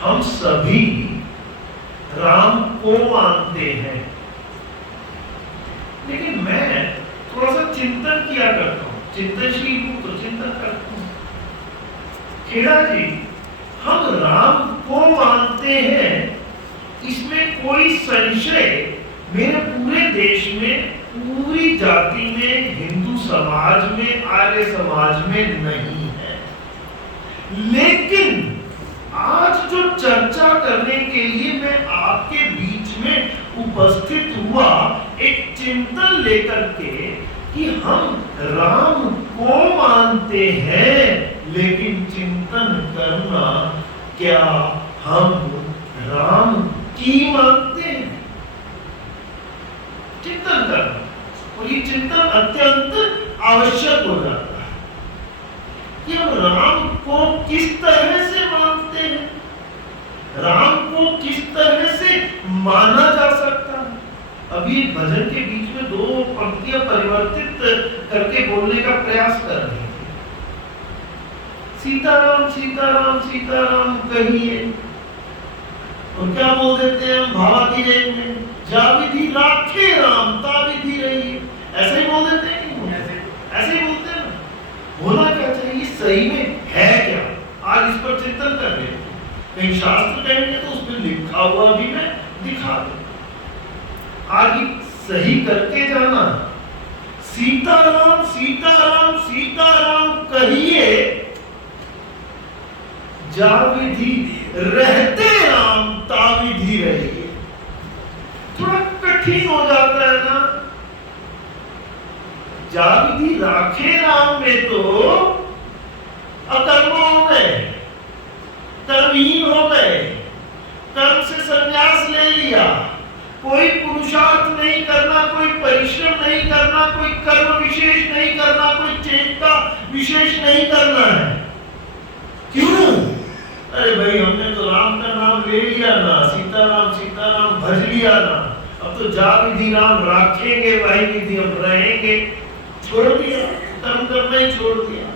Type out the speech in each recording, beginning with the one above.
हम सभी राम को मानते हैं, लेकिन मैं थोड़ा सा चिंतन किया करता हूं, चिंतनशील हूं तो चिंतन करता हूं। खेड़ा जी, हम राम को मानते हैं, इसमें कोई संशय मेरे पूरे देश में, पूरी जाति में, हिंदू समाज में, आर्य समाज में नहीं है। लेकिन आज जो चर्चा करने के लिए मैं आपके बीच में उपस्थित हुआ, एक चिंतन लेकर के कि हम राम को मानते हैं, लेकिन चिंतन करना, क्या हम राम की मानते हैं? चिंतन करना, और ये चिंतन अत्यंत आवश्यक हो जाता है कि हम राम को किस तरह से मानते हैं, राम को किस तरह से माना जा सकता है। अभी भजन के बीच में 2 पंक्तियां परिवर्तित करके बोलने का प्रयास कर रहे हैं। सीताराम सीताराम सीताराम कहिए, और क्या बोल देते हैं हम भावातिरेक में, जा विधि राखे राम ता विधि रहिए। ऐसे ही बोल देते हैं कि ऐसे ही बोलते हैं ना। होना क्या चाहिए, सही में है क्या? आज इस पर चिंतन कर रहे हैं। कहीं शास्त्र कहेंगे तो उसमें लिखा हुआ भी मैं दिखा दूं। आगे सही करके जाना। सीताराम सीताराम सीताराम कहिए, जा विधि रहते राम ता विधि रहिए। थोड़ा कठिन हो जाता है ना। जा विधि राखे राम में तो अकर्म हो गए, कर्महीन हो गए, कर्म से संन्यास ले लिया, कोई पुरुषार्थ नहीं करना, कोई परिश्रम नहीं करना, कोई कर्म विशेष नहीं करना, कोई चेष्टा विशेष नहीं करना है। क्यों? अरे भाई, हमने तो राम का नाम ले लिया ना, सीताराम सीताराम भज लिया ना, अब तो जा विधि राम रखेंगे, वही विधि हम रहेंगे। छोड़ दिया, कर्म करना ही छोड़ दिया।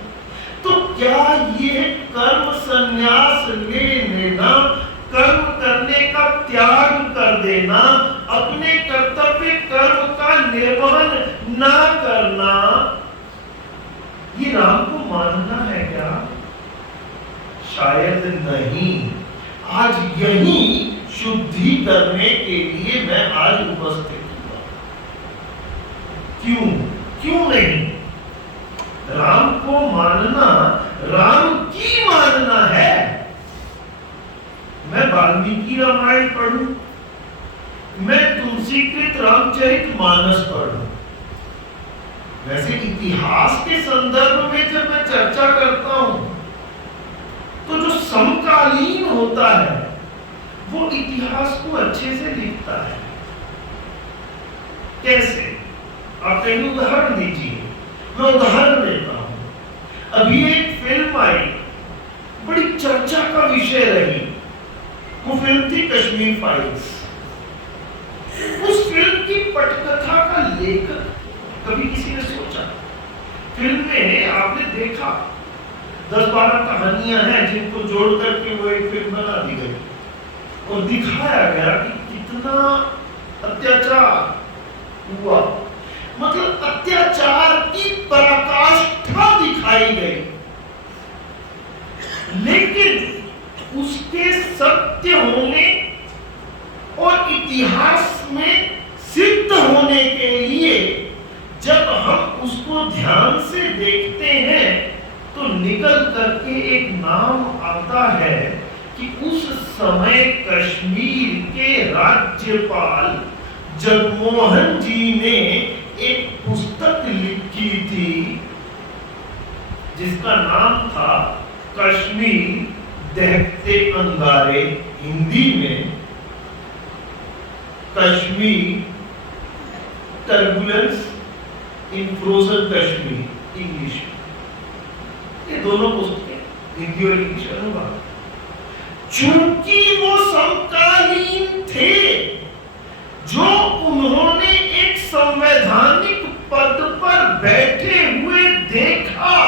तो क्या ये कर्म संन्यास ले लेना, कर्म करने का त्याग कर देना, अपने कर्तव्य कर्म का निर्वहन ना करना, ये राम को मानना है क्या? शायद नहीं। आज यही शुद्धि करने के लिए मैं आज उपस्थित हुआ। क्यों? क्यों नहीं? राम को मानना, राम की मानना है। मैं वाल्मीकि रामायण पढ़ूं, मैं तुलसीकृत रामचरित मानस पढ़ूं। वैसे इतिहास के संदर्भ में जब मैं चर्चा करता हूं, तो जो समकालीन होता है वो इतिहास को अच्छे से लिखता है। कैसे? आप कहीं उदाहरण दीजिए। मैं उदाहरण देता हूं। अभी एक फिल्म आई, बड़ी चर्चा का विषय रही। वो फिल्म थी कश्मीर फाइल्स। उस फिल्म की पटकथा का लेखक कभी किसी ने सोचा? फिल्म में आपने देखा 10-12 कहानियां हैं जिनको जोड़ करके वो एक फिल्म बना दी गई और दिखाया गया कि कितना अत्याचार हुआ। मतलब अत्याचार की पराकाष्ठा दिखाई गई, लेकिन उसके सत्य होने और इतिहास में सिद्ध होने के लिए जब हम उसको ध्यान से देखते हैं तो निकल करके एक नाम आता है कि उस समय कश्मीर के राज्यपाल जगमोहन जी ने एक पुस्तक लिखी थी जिसका नाम था कश्मीर दहकते अंगारे, हिंदी में कश्मीर टर्बुलेंस इन फ्रोजन कश्मीर, इंग्लिश। ये दोनों पुस्तकें हिंदी और इंग्लिश अनुवाद। चूंकि वो समकालीन थे, जो उन्होंने एक संवैधानिक पद पर बैठे हुए देखा,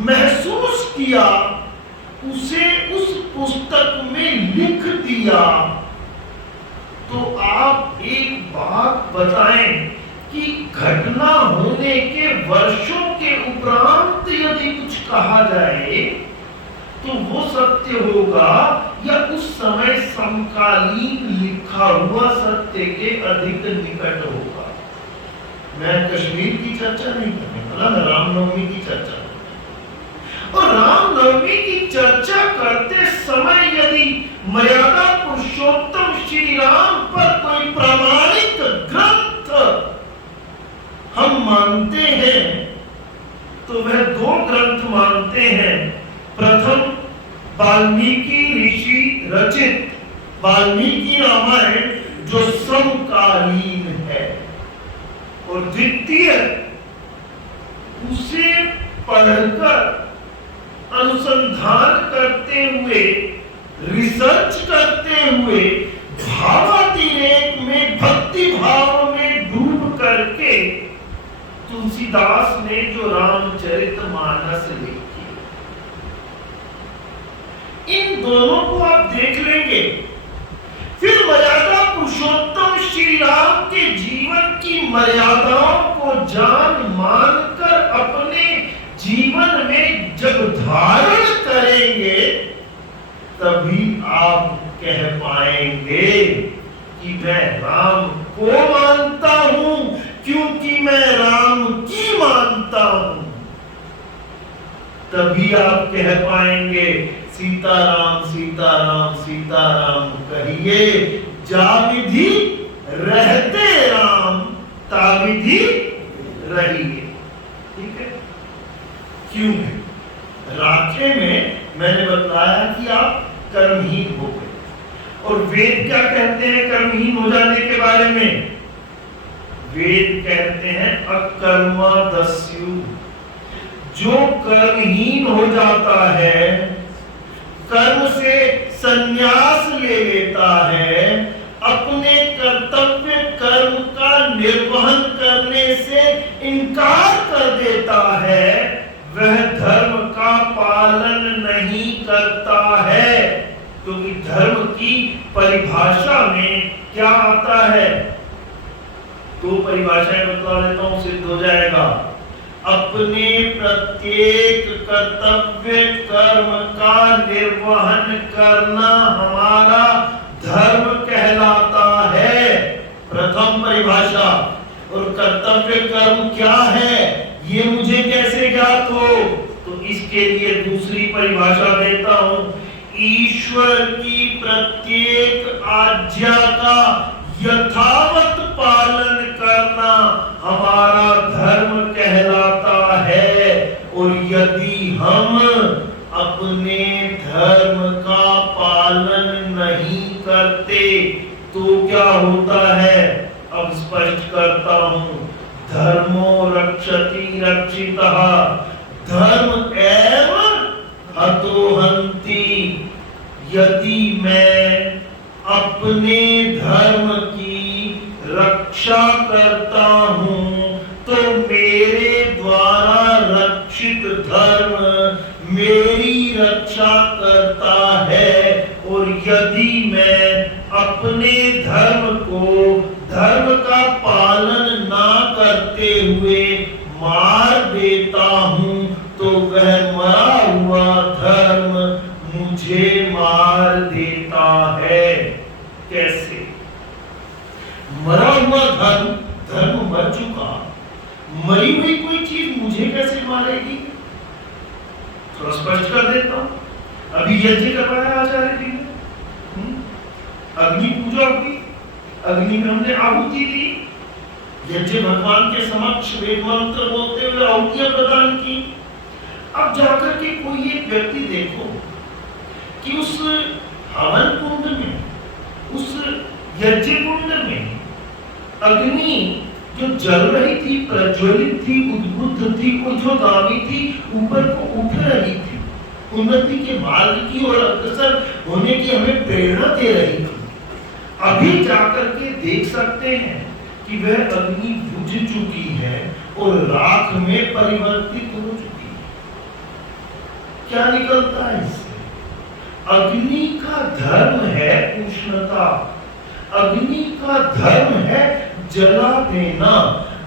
महसूस किया, उसे उस पुस्तक में लिख दिया, तो आप एक बात बताएं कि घटना होने के वर्षों के उपरांत यदि कुछ कहा जाए तो वो सत्य होगा या उस समय समकालीन लिखा हुआ सत्य के अधिक निकट होगा। मैं कश्मीर की चर्चा नहीं करने वाला, मैं रामनवमी की चर्चा। और रामनवमी की चर्चा करते समय यदि मर्यादा पुरुषोत्तम श्री राम पर कोई प्रामाणिक ग्रंथ हम मानते हैं तो वह दो ग्रंथ मानते हैं। प्रथम वाल्मीकि ऋषि रचित वाल्मीकि रामायण जो समकालीन है, और द्वितीय उसे पढ़कर अनुसंधान करते हुए, रिसर्च करते हुए, भावातिरेक में, भक्ति भाव में डूब करके तुलसीदास ने जो रामचरितमानस लिखी, इन दोनों को आप देख लेंगे। फिर मर्यादा पुरुषोत्तम श्री राम के जीवन की मर्यादाओं को जान मानकर अपने जीवन में जब धारण करेंगे तभी आप कह पाएंगे कि मैं राम को मानता हूं क्योंकि मैं राम की मानता हूं। तभी आप कह पाएंगे सीताराम सीताराम सीताराम कहिए, जा विधि रहते राम ता विधि रहिए। ठीक है? क्यों है? राखे में मैंने बताया कि आप कर्महीन हो गए, और वेद क्या कहते हैं कर्महीन हो जाने के बारे में? वेद कहते हैं अकर्मा दस्यु। जो कर्महीन हो जाता है, कर्म से संन्यास ले लेता है, अपने कर्तव्य कर्म का निर्वहन करने से इनकार कर देता है, वह धर्म का पालन नहीं करता है। क्योंकि धर्म की परिभाषा में क्या आता है? दो परिभाषाएं बता देता हूं, सिद्ध हो जाएगा। अपने प्रत्येक कर्तव्य कर्म का निर्वहन करना हमारा धर्म कहलाता है, प्रथम परिभाषा। और कर्तव्य कर्म क्या है ये मुझे कैसे ज्ञात हो? तो इसके लिए दूसरी परिभाषा देता हूं। ईश्वर की प्रत्येक आज्ञा का यथावत पालन करना हमारा धर्म कहलाता है। और यदि हम अपने धर्म का पालन नहीं करते तो क्या होता है? अब स्पष्ट करता हूं। धर्मो रक्षति रक्षितः, धर्म एव हतो हन्ति। यदि मैं अपने धर्म की रक्षा करता हूं तो मेरे द्वारा रक्षित धर्म मेरी रक्षा करता है। और यदि मैं अपने धर्म को, धर्म का पालन ना करते हुए मार देता हूं तो वह मरा हुआ धर्म मुझे मार देता है। कैसे? मरा हुआ धर्म, धर्म मर चुका, मरी हुई कोई चीज मुझे कैसे मारेगी? थोड़ा स्पष्ट कर देता हूं। अभी यज्ञ करवाया आचार्य जी ने, अग्नि पूजा हुई, अग्नि में हमने आहुति दी, यज्ञ भगवान के समक्ष वेद मंत्र बोलते हुए आहुतियां प्रदान की। अब जाकर के कोई एक व्यक्ति देखो कि उस हवन कुंड में, उस यज्ञ कुंड में अग्नि जो जल रही थी, प्रज्वलित थी, उद्बुद्ध थी, ऊर्ध्वगामी थी, ऊपर को उठ रही थी, उन्नति के मार्ग की और अग्रसर होने की हमें प्रेरणा दे रही थी। अभी जाकर के देख सकते हैं कि वह अग्नि बुझ चुकी है और राख में परिवर्तित हो चुकी है। क्या निकलता है इससे? अग्नि का धर्म है उष्णता, अग्नि का धर्म है जला देना,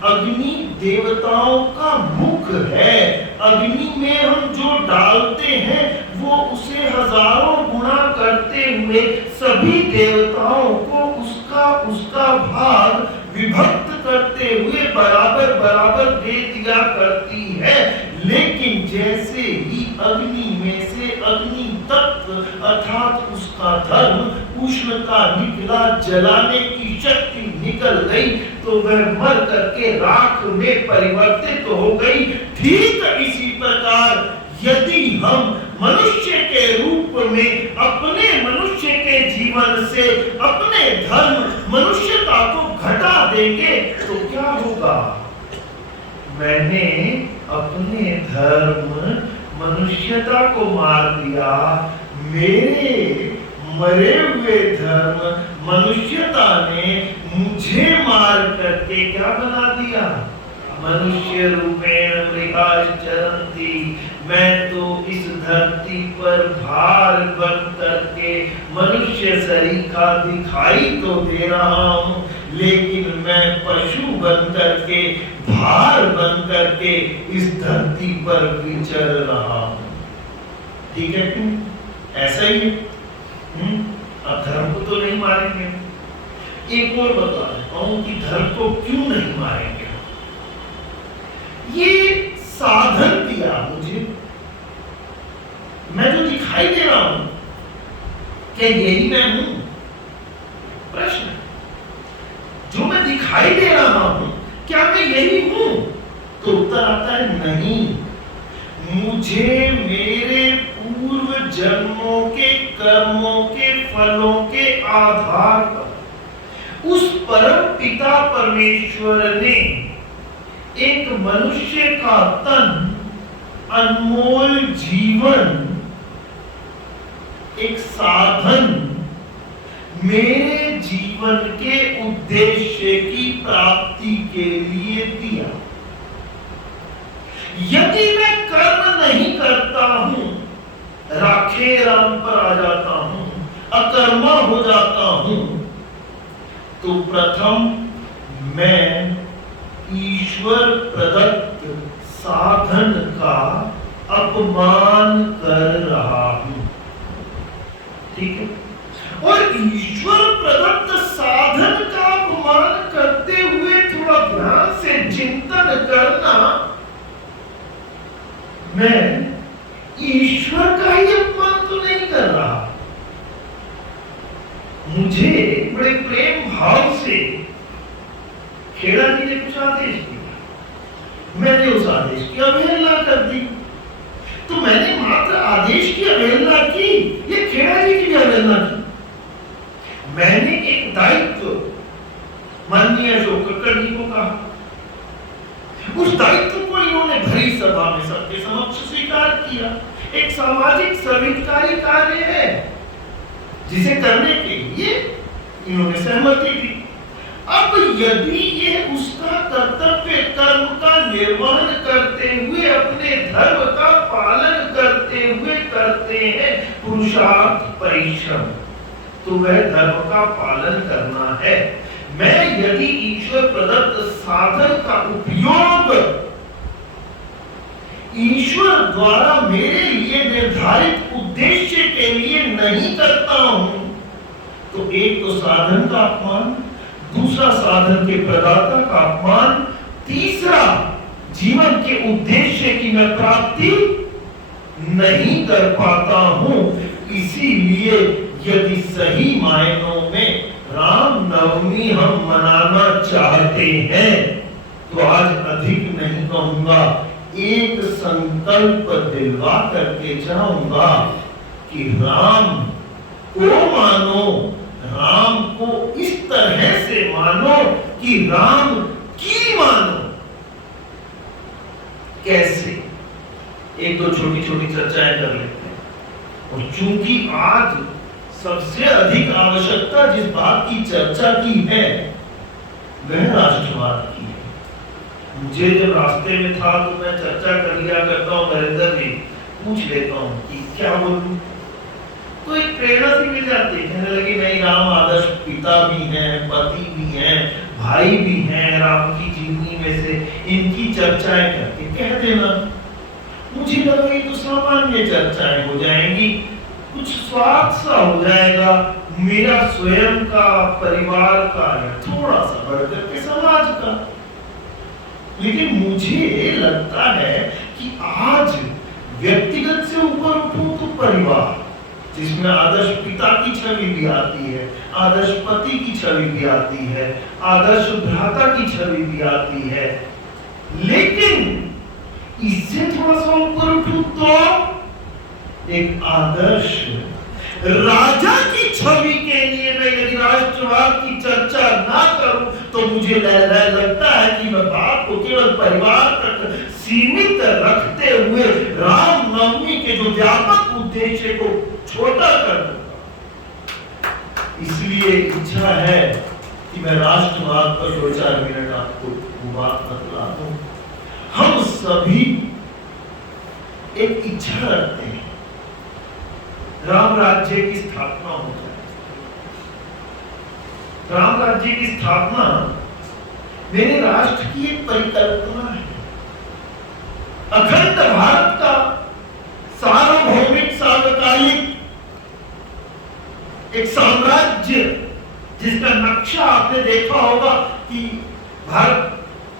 अग्नि देवताओं का मुख है। अग्नि में हम जो डालते हैं वो उसे हजारों गुना करते हुए सभी देवताओं को उसका उसका भाग विभक्त करते हुए बराबर बराबर दे दिया करती है। लेकिन जैसे ही अग्नि में से अग्नि तत्व अर्थात उसका धर्म उष्णता निकला, जलाने की शक्ति निकल गई, तो वह मर करके राख में परिवर्तित हो गई। ठीक इसी प्रकार यदि हम मनुष्य के रूप में अपने मनुष्य के जीवन से अपने धर्म मनुष्यता को घटा देंगे तो क्या होगा? मैंने अपने धर्म मनुष्यता को मार दिया, मेरे मरे हुए धर्म मनुष्यता ने मुझे मार करके क्या बना दिया? मनुष्य रूपेण मृगाश्चरन्ति, मैं तो इस धरती पर भार बन करके मनुष्य सरीखा दिखाई तो दे रहा हूँ, लेकिन मैं पशु बन करके भार बन करके इस धरती पर विचर रहा हूँ। ठीक है क्यों? ऐसा ही है। अब धर्म को तो नहीं मारेंगे। एक और बता देता हूं कि धर्म को क्यों नहीं मारेंगे। ये साधन दिया मुझे, मैं जो दिखाई दे रहा हूं, क्या यही मैं हूं? प्रश्न। जो मैं दिखाई दे रहा हूं, क्या मैं यही हूं? तो उत्तर आता है नहीं। मुझे मेरे पूर्व जन्मों के कर्मों के फलों के आधार पर उस परम पिता परमेश्वर ने एक मनुष्य का तन, अनमोल जीवन, एक साधन मेरे जीवन के उद्देश्य की प्राप्ति के लिए दिया। यदि मैं कर्म नहीं करता हूं, राखे राम पर आ जाता हूं, अकर्मा हो जाता हूं, तो प्रथम मैं ईश्वर प्रदत्त साधन का अपमान कर रहा हूं। ठीक है? और ईश्वर प्रदत्त साधन का अपमान करते हुए थोड़ा ध्यान से चिंतन करना, मैं ईश्वर का ही अपमान तो नहीं कर रहा। मुझे बड़े प्रेम भाव से खेड़ा जी ने कुछ आदेश दिया, मैंने उस आदेश की अवहेलना कर दी। तो मैंने मात्र आदेश की अवहेलना की, ये खेड़ा जी की अवहेलना की। मैंने एक दायित्व माननीय अशोक कक्कड़ जी को कहा, उस दायित्व को इन्होंने भरी सभा में सबके समक्ष स्वीकार किया। एक सामाजिक सर्विकारी कार्य है जिसे करने के लिए इन्होंने सहमति दी। अब यदि ये उसका कर्तव्य कर्म का निर्वहन करते हुए अपने धर्म का पालन करते हुए करते हैं पुरुषार्थ परिश्रम, तो वह धर्म का पालन करना है। मैं यदि ईश्वर प्रदत्त साधन का उपयोग ईश्वर द्वारा मेरे लिए निर्धारित उद्देश्य के लिए नहीं करता हूं, तो एक तो साधन का अपमान, दूसरा साधन के प्रदाता का अपमान, तीसरा जीवन के उद्देश्य की मैं प्राप्ति नहीं कर पाता हूं। इसीलिए यदि सही मायनों में राम नवमी हम मनाना चाहते हैं, तो आज अधिक नहीं कहूंगा, एक संकल्प दिलवा करके जाऊंगा कि राम को मानो, राम को इस तरह से मानो कि राम की मानो। कैसे? एक दो छोटी छोटी चर्चाएं कर लेते हैं। और चूंकि आज सबसे अधिक आवश्यकता जिस बात की चर्चा की है वह राष्ट्रवाद की है। मुझे जब रास्ते में था तो मैं चर्चा कर लिया करता हूँ, नरेंद्र जी पूछ लेता हूँ कि क्या बोलूं, तो एक प्रेरणा सी मिल जाती है, कहने लगी नहीं, राम आदर्श पिता भी हैं, पति भी हैं, भाई भी हैं, राम की जीवनी में से इनकी चर्चाएं करके कह देना। मुझे लगा ये तो सामान्य चर्चाएं हो जाएंगी, कुछ स्वार्थ सा हो जाएगा, मेरा स्वयं का, परिवार का, या थोड़ा सा बढ़कर के समाज का। लेकिन मुझे लगता है कि आज व्यक्तिगत से ऊपर उठूं तो परिवार, जिसमें आदर्श पिता की छवि भी आती है, आदर्श पति की छवि भी आती है, आदर्श भ्राता की छवि भी आती है। लेकिन इससे थोड़ा सा ऊपर उठूं तो एक आदर्श राजा की छवि के लिए मैं यदि राष्ट्रवाद की चर्चा ना करूं तो मुझे लगता है कि मैं बात को केवल परिवार तक सीमित रखते हुए रामनवमी के जो व्यापक उद्देश्य को छोटा कर दूंगा। इसलिए इच्छा है कि मैं राष्ट्रवाद पर 2-4 मिनट आपको बात बतला दूं। हम सभी एक इच्छा रखते हैं, राम राज्य की स्थापना हो जाए। राम राज्य की स्थापना मेरे राष्ट्र की एक परिकल्पना है। अखंड भारत का सार्वभौमिक सार्वकालिक एक साम्राज्य, जिसका नक्शा आपने देखा होगा कि भारत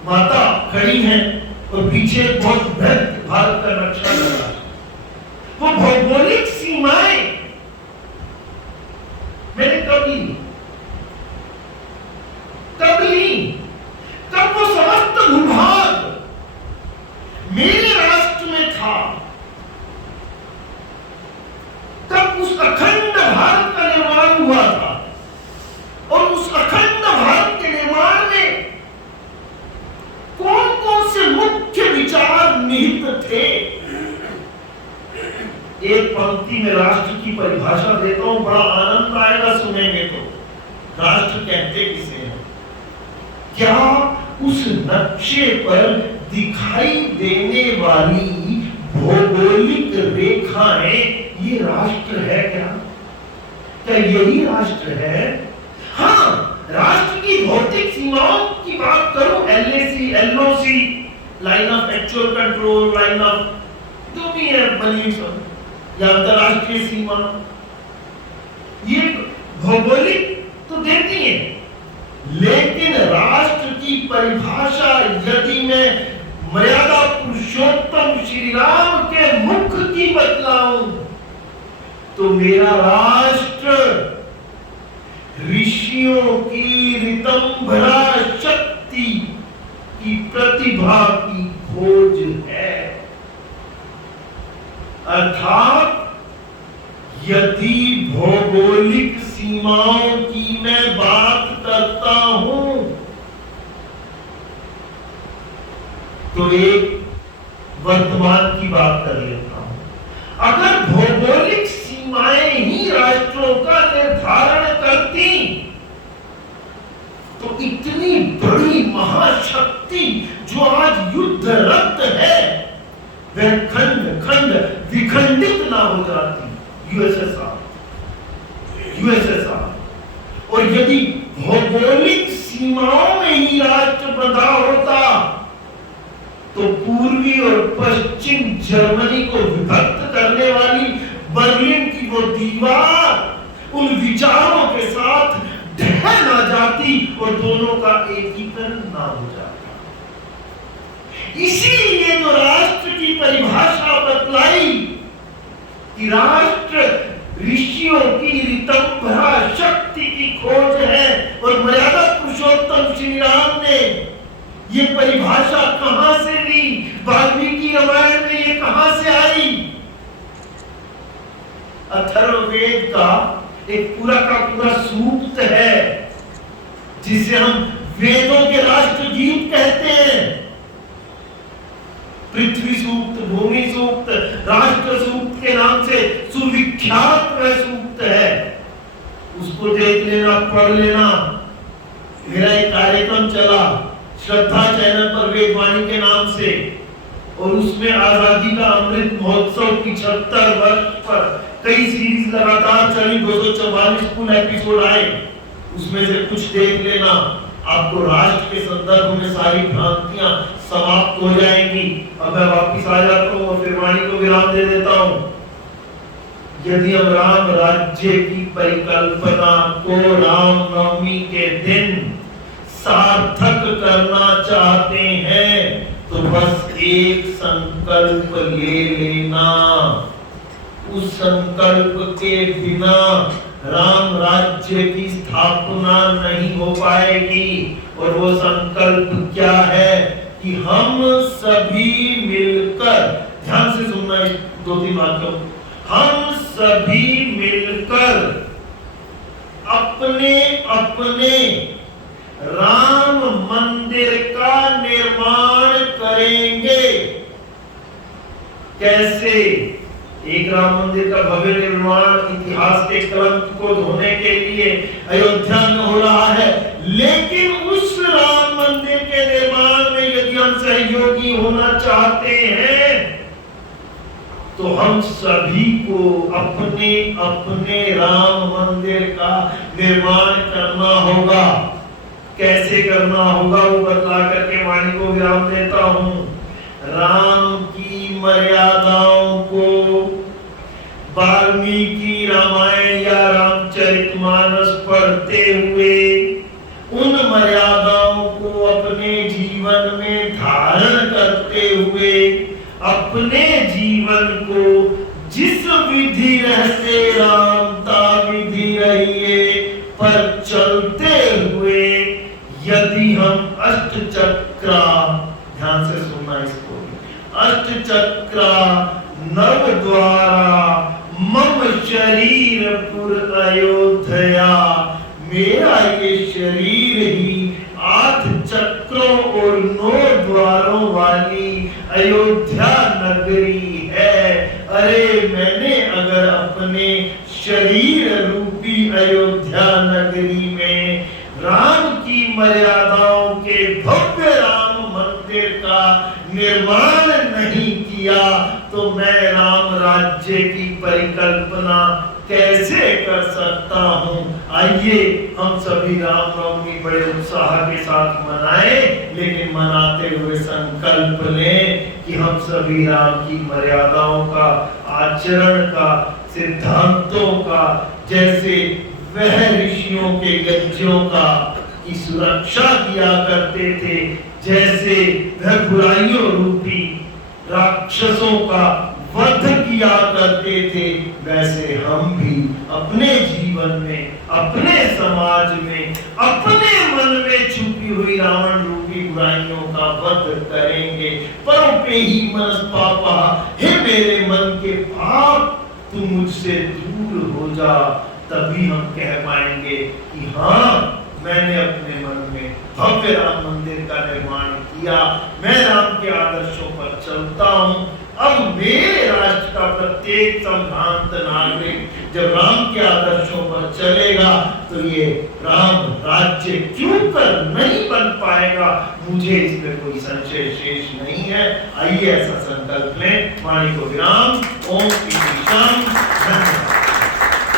माता खड़ी है और पीछे बहुत बृहद भारत का नक्शा लगा है। वो भौगोलिक सीमाएं मैंने कब ली, तब वो समस्त भूभाग मेरे राष्ट्र में था, तब उस अखंड भारत का निर्माण हुआ था। और उस अखंड भारत के निर्माण में कौन कौन से मुख्य विचार निहित थे। एक पंक्ति में राष्ट्र की परिभाषा देता हूं, बड़ा आनंद आएगा सुनेंगे तो। राष्ट्र कहते किसे हैं? क्या उस नक्शे पर दिखाई देने वाली भौगोलिक रेखाएं ये राष्ट्र है? क्या यही राष्ट्र है? हाँ, राष्ट्र की भौतिक सीमाओं की बात करूं, LAC, LOC, line of actual control, line of जो भी है बनी सब, या अंतरराष्ट्रीय सीमा, ये भौगोलिक तो देती है। लेकिन राष्ट्र की परिभाषा यदि मैं मर्यादा पुरुषोत्तम श्री राम के मुख की बतलाऊं तो मेरा राष्ट्र ऋषियों की ऋतंभरा शक्ति की प्रतिभा की खोज है। अर्थात यदि भौगोलिक सीमाओं की मैं बात करता हूं तो एक वर्तमान की बात कर लेता हूं। अगर भौगोलिक सीमाएं ही राष्ट्रों का निर्धारण करती तो इतनी बड़ी महाशक्ति जो आज युद्धरत है वह खंड खंड विखंडित ना हो जाती। यूएसएसआर। और यदि भौगोलिक सीमाओं में ही राष्ट्र बंधा होता तो पूर्वी और पश्चिम जर्मनी को विभक्त करने वाली बर्लिन की वो दीवार उन विचारों के साथ ढह ना जाती और दोनों का एकीकरण ना हो जाता। इसीलिए जो राष्ट्र की परिभाषा बतलाई कि राष्ट्र ऋषियों की ऋतंभरा शक्ति की खोज है, और मर्यादा पुरुषोत्तम श्री राम ने ये परिभाषा कहां से ली, वाल्मीकि रामायण में ये कहां से आई? अथर्ववेद का एक पूरा का पूरा सूक्त है जिसे हम वेदों के राष्ट्र गीत कहते हैं। पृथ्वी सूक्त, भूमि सूक्त, राष्ट्र सूक्त के नाम से सुविख्यात वह सूक्त है। उसको देख लेना, पढ़ लेना। मेरा एक कार्यक्रम चला श्रद्धा चैनल पर वेदवाणी के नाम से, और उसमें आजादी का अमृत महोत्सव की 76 वर्ष पर कई सीरीज सीरीज लगातार चली, 244 कुल एपिसोड आए, उसमें से कुछ देख लेना, आपको राष्ट्र के संदर्भ में सारी भ्रांतियां समाप्त हो जाएंगी। अब मैं वापिस आ जाता हूँ और फिर वाणी को विराम दे देता हूँ। यदि हम राम राज्य की परिकल्पना को रामनवमी के दिन सार्थक करना चाहते हैं तो बस एक संकल्प ले लेना। उस संकल्प के बिना राम राज्य की स्थापना नहीं हो पाएगी। और वो संकल्प क्या है कि हम सभी मिलकर, ध्यान से सुनना है 2-3 वाक्यों, हम सभी मिलकर अपने अपने राम मंदिर का निर्माण करेंगे। कैसे? एक राम मंदिर का भव्य निर्माण इतिहास के कलंक को धोने के लिए अयोध्या में हो रहा है, लेकिन उस राम मंदिर के निर्माण में यदि हम सहयोगी होना चाहते हैं तो हम सभी को अपने अपने राम मंदिर का निर्माण करना होगा। कैसे करना होगा वो बतला करके वाणी को विराम देता हूं। राम की मर्यादाओं को वाल्मीकि रामायण या रामचरितमानस पढ़ते हुए उन मर्यादाओं को अपने जीवन में धारण करते हुए अपने जीवन को जिस विधि रहते रामता विधि रहिए पर चलते हुए यदि हम अष्टचक्रा, ध्यान से सुनना इसको, अष्टचक्रा नव द्वारा मम शरीर पुर अयोध्या, मेरा ये शरीर ही 8 चक्रों और 9 द्वारों वाली अयोध्या नगरी है। अरे मैंने अगर अपने शरीर रूपी अयोध्या नगरी में राम की मर्यादाओं के भव्य राम मंदिर का निर्माण नहीं किया तो मैं राम राज्य की परिकल्पना कैसे कर सकता हूं? आइए हम सभी रामनवमी बड़े उत्साह के साथ मनाएं, लेकिन मनाते हुए संकल्प लें कि हम सभी राम की मर्यादाओं का आचरण का, सिद्धांतों का, जैसे वह ऋषियों के गज्जों का की सुरक्षा किया करते थे, जैसे वह बुराइयों रूपी राक्षसों का वध किया करते थे, वैसे हम भी अपने जीवन में, अपने समाज में, अपने मन में छुपी हुई रावण रूपी बुराइयों का वध करेंगे। परोपेहि मनस पापा, हे मेरे मन के पाप तू मुझसे दूर हो जा, तभी हम कह पाएंगे कि हाँ मैंने अपने मन में भव्य राम मंदिर का निर्माण किया, मैं राम के आदर्शों पर चलता हूं। अब मेरे राष्ट्र का प्रत्येक संभ्रांत नागरिक जब राम के आदर्शों पर चलेगा तो ये राम राज्य क्यों कर नहीं बन पाएगा, मुझे इसमें कोई संशय शेष नहीं है। आइए ऐसा संकल्प लें। वाणी को विराम। ओम श्री शाम।